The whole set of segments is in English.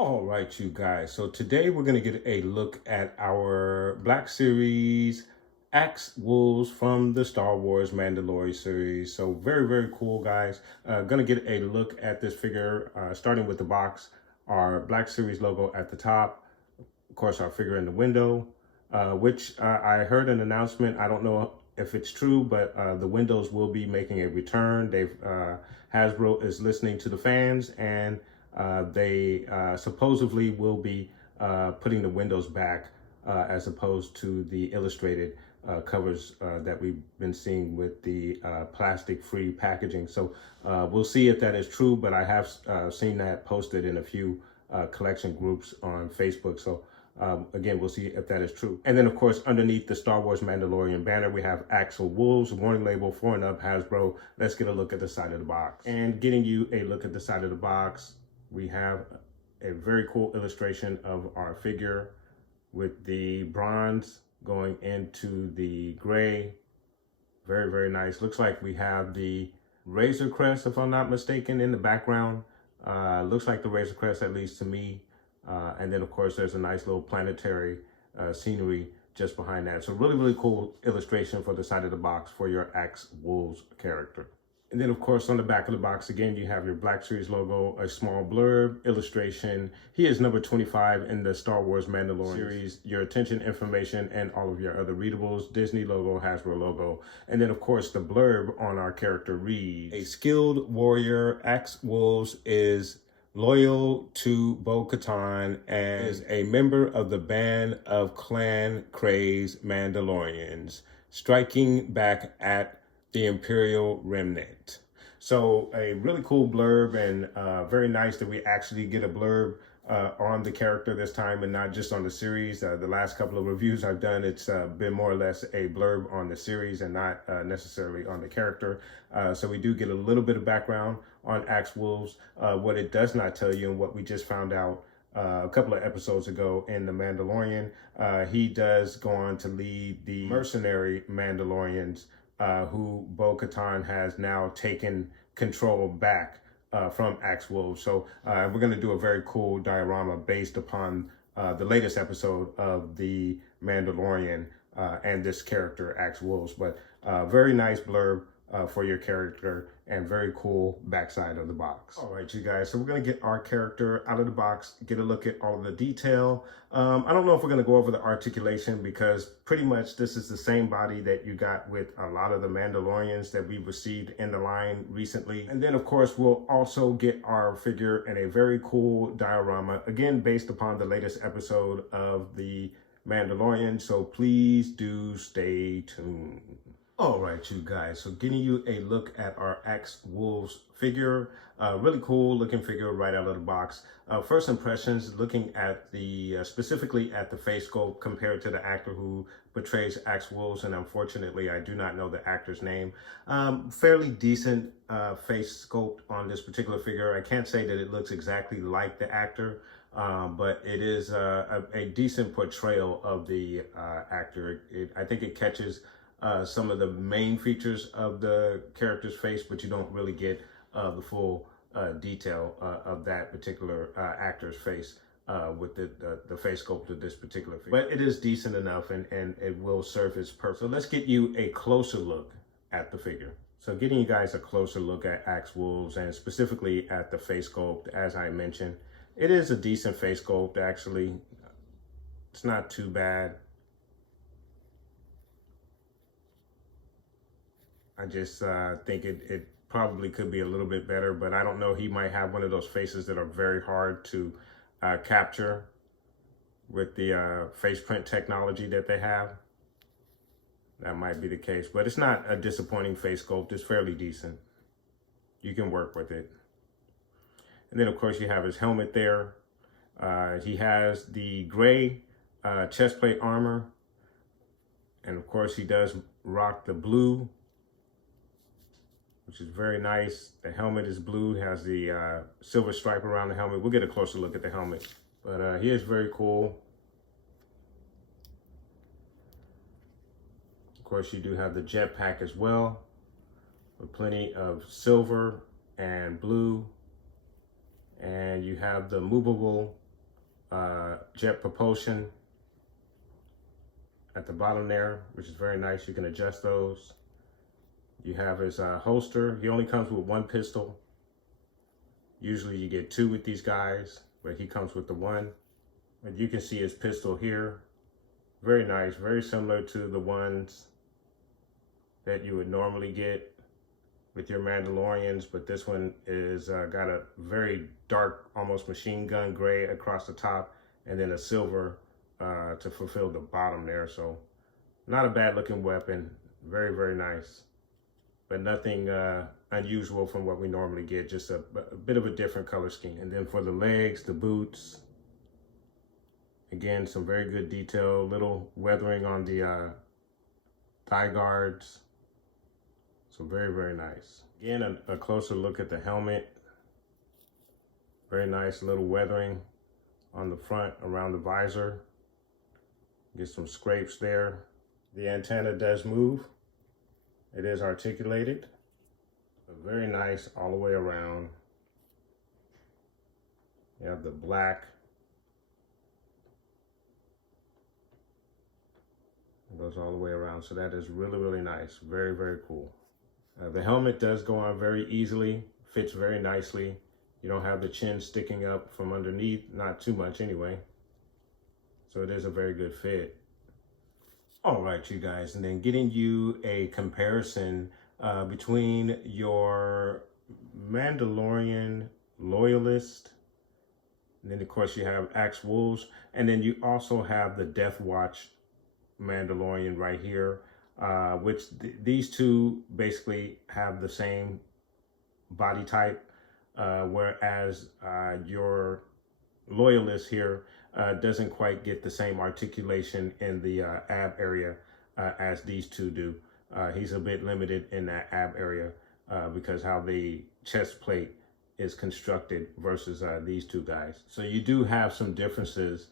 All right, you guys. So today we're going to get a look at our Black Series Axe Wolves from the Star Wars Mandalorian series. So very, very cool, guys. Going to get a look at this figure, starting with the box, our Black Series logo at the top, of course, our figure in the window, which I heard an announcement. I don't know if it's true, but the windows will be making a return. Hasbro is listening to the fans, and they supposedly will be putting the windows back as opposed to the illustrated covers that we've been seeing with the plastic-free packaging. So we'll see if that is true, but I have seen that posted in a few collection groups on Facebook. So again, we'll see if that is true. And then, of course, underneath the Star Wars Mandalorian banner, we have Axel Wolves, warning label, 4 and up, Hasbro. Let's get a look at the side of the box. And getting you a look at the side of the box, we have a very cool illustration of our figure with the bronze going into the gray. Very, very nice. Looks like we have the Razor Crest, if I'm not mistaken, in the background. Looks like the Razor Crest, at least to me. And then, of course, there's a nice little planetary scenery just behind that. So really, really cool illustration for the side of the box for your Axe Wolves character. And then, of course, on the back of the box, again, you have your Black Series logo, a small blurb, illustration. He is number 25 in the Star Wars Mandalorian series, your attention information, and all of your other readables, Disney logo, Hasbro logo. And then, of course, the blurb on our character reads, a skilled warrior, Axe Wolves is loyal to Bo-Katan and is a member of the band of Clan Kray's Mandalorians, striking back at the Imperial Remnant. So a really cool blurb, and very nice that we actually get a blurb on the character this time and not just on the series. The last couple of reviews I've done, it's been more or less a blurb on the series and not necessarily on the character. So we do get a little bit of background on Axe Wolves. What it does not tell you, and what we just found out a couple of episodes ago in The Mandalorian, he does go on to lead the mercenary Mandalorians who Bo-Katan has now taken control back from Axe Wolves. So we're going to do a very cool diorama based upon the latest episode of The Mandalorian and this character, Axe Wolves. But very nice blurb for your character, and very cool backside of the box. All right, you guys, so we're gonna get our character out of the box, get a look at all of the detail. I don't know if we're gonna go over the articulation, because pretty much this is the same body that you got with a lot of the Mandalorians that we've received in the line recently. And then, of course, we'll also get our figure in a very cool diorama, again, based upon the latest episode of The Mandalorian. So please do stay tuned. All right, you guys, so getting you a look at our Axe Wolves figure. Really cool looking figure right out of the box. First impressions, looking at the, specifically at the face sculpt compared to the actor who portrays Axe Wolves, and unfortunately I do not know the actor's name. Fairly decent face sculpt on this particular figure. I can't say that it looks exactly like the actor, but it is a decent portrayal of the actor. I think it catches some of the main features of the character's face, but you don't really get the full detail of that particular actor's face with the face sculpt of this particular figure. But it is decent enough, and it will serve its purpose. So let's get you a closer look at the figure. So getting you guys a closer look at Axe Wolves, and specifically at the face sculpt, as I mentioned, it is a decent face sculpt, actually. It's not too bad. I just think it probably could be a little bit better, but I don't know. He might have one of those faces that are very hard to capture with the face print technology that they have. That might be the case, but it's not a disappointing face sculpt. It's fairly decent. You can work with it. And then, of course, you have his helmet there. He has the gray chest plate armor, and of course he does rock the blue, which is very nice. The helmet is blue, has the silver stripe around the helmet. We'll get a closer look at the helmet, but he is very cool. Of course, you do have the jetpack as well, with plenty of silver and blue, and you have the movable jet propulsion at the bottom there, which is very nice. You can adjust those. You have his holster. He only comes with one pistol. Usually you get two with these guys, but he comes with the one. And you can see his pistol here. Very nice, very similar to the ones that you would normally get with your Mandalorians, but this one is got a very dark, almost machine gun gray across the top, and then a silver to fulfill the bottom there. So not a bad looking weapon. Very, very nice, but nothing unusual from what we normally get, just a bit of a different color scheme. And then for the legs, the boots, again, some very good detail, little weathering on the thigh guards. So very, very nice. Again, a closer look at the helmet. Very nice little weathering on the front around the visor. Get some scrapes there. The antenna does move. It is articulated. Very nice all the way around. You have the black. It goes all the way around. So that is really, really nice. Very, very cool. The helmet does go on very easily, fits very nicely. You don't have the chin sticking up from underneath, not too much anyway. So it is a very good fit. All right, you guys, and then getting you a comparison between your Mandalorian Loyalist, and then of course you have Axe Wolves, and then you also have the Death Watch Mandalorian right here. Which these two basically have the same body type, whereas your Loyalist here doesn't quite get the same articulation in the ab area as these two do. He's a bit limited in that ab area because how the chest plate is constructed versus these two guys. So you do have some differences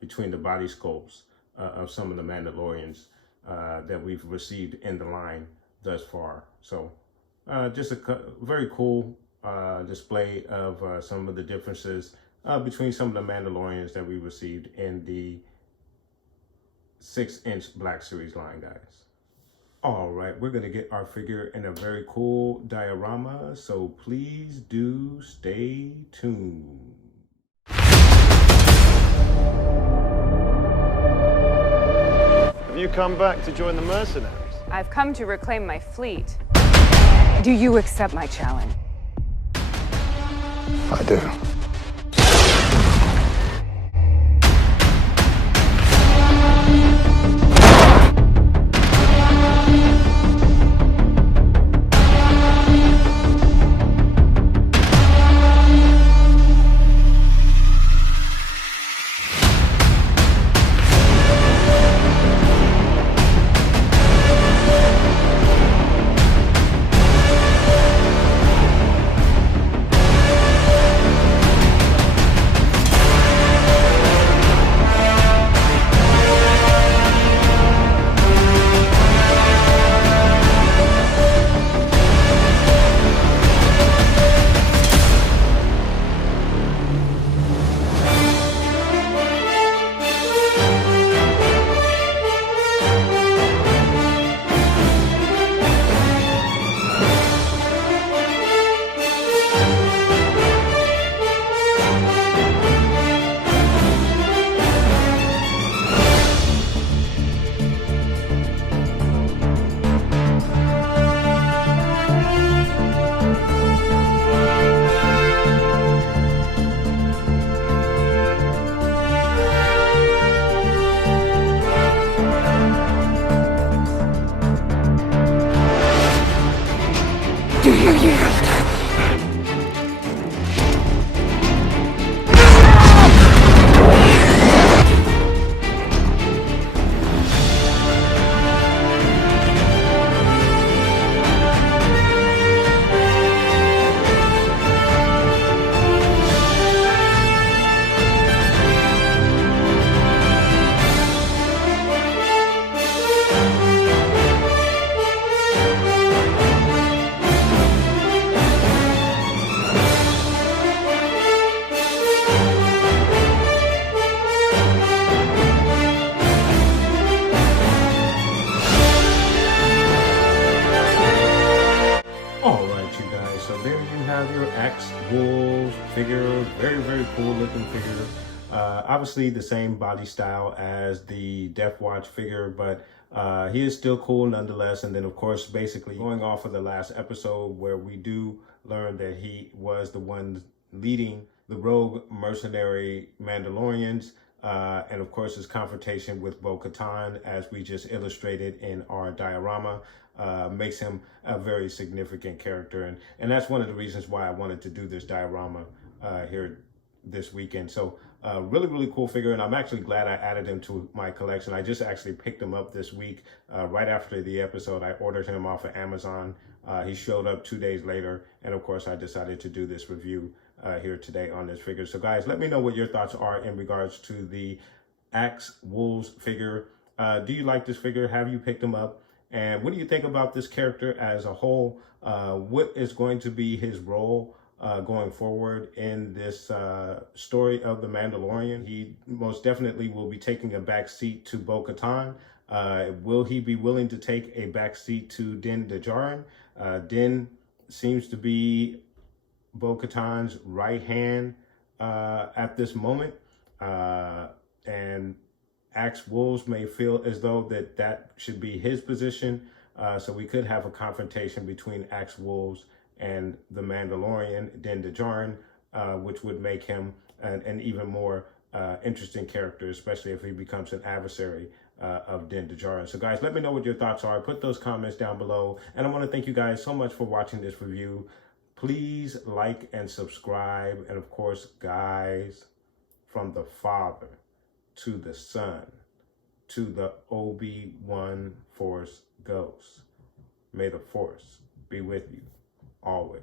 between the body sculpts of some of the Mandalorians that we've received in the line thus far. So just a very cool display of some of the differences between some of the Mandalorians that we received in the 6-inch Black Series line, guys. All right, we're gonna get our figure in a very cool diorama, so please do stay tuned. Have you come back to join the mercenaries? I've come to reclaim my fleet. Do you accept my challenge? I do. figure. Very, very cool looking figure. Obviously the same body style as the Death Watch figure, but he is still cool nonetheless. And then of course, basically going off of the last episode where we do learn that he was the one leading the rogue mercenary Mandalorians, and of course his confrontation with Bo-Katan, as we just illustrated in our diorama, makes him a very significant character. And that's one of the reasons why I wanted to do this diorama here this weekend. So really, really cool figure, and I'm actually glad I added him to my collection. I just actually picked him up this week, right after the episode. I ordered him off of Amazon. He showed up 2 days later, and of course I decided to do this review here today on this figure. So guys, let me know what your thoughts are in regards to the Axe Wolves figure. Do you like this figure? Have you picked him up? And what do you think about this character as a whole? What is going to be his role going forward in this story of the Mandalorian? He most definitely will be taking a back seat to Bo-Katan. Will he be willing to take a back seat to Din Djarin? Din seems to be Bo-Katan's right hand at this moment, and Axe Wolves may feel as though that should be his position. So we could have a confrontation between Axe Wolves and the Mandalorian, Din Djarin, which would make him an even more interesting character, especially if he becomes an adversary of Din Djarin. So guys, let me know what your thoughts are. Put those comments down below. And I want to thank you guys so much for watching this review. Please like and subscribe. And of course, guys, from the Father to the Son to the Obi-Wan Force Ghost, may the Force be with you always.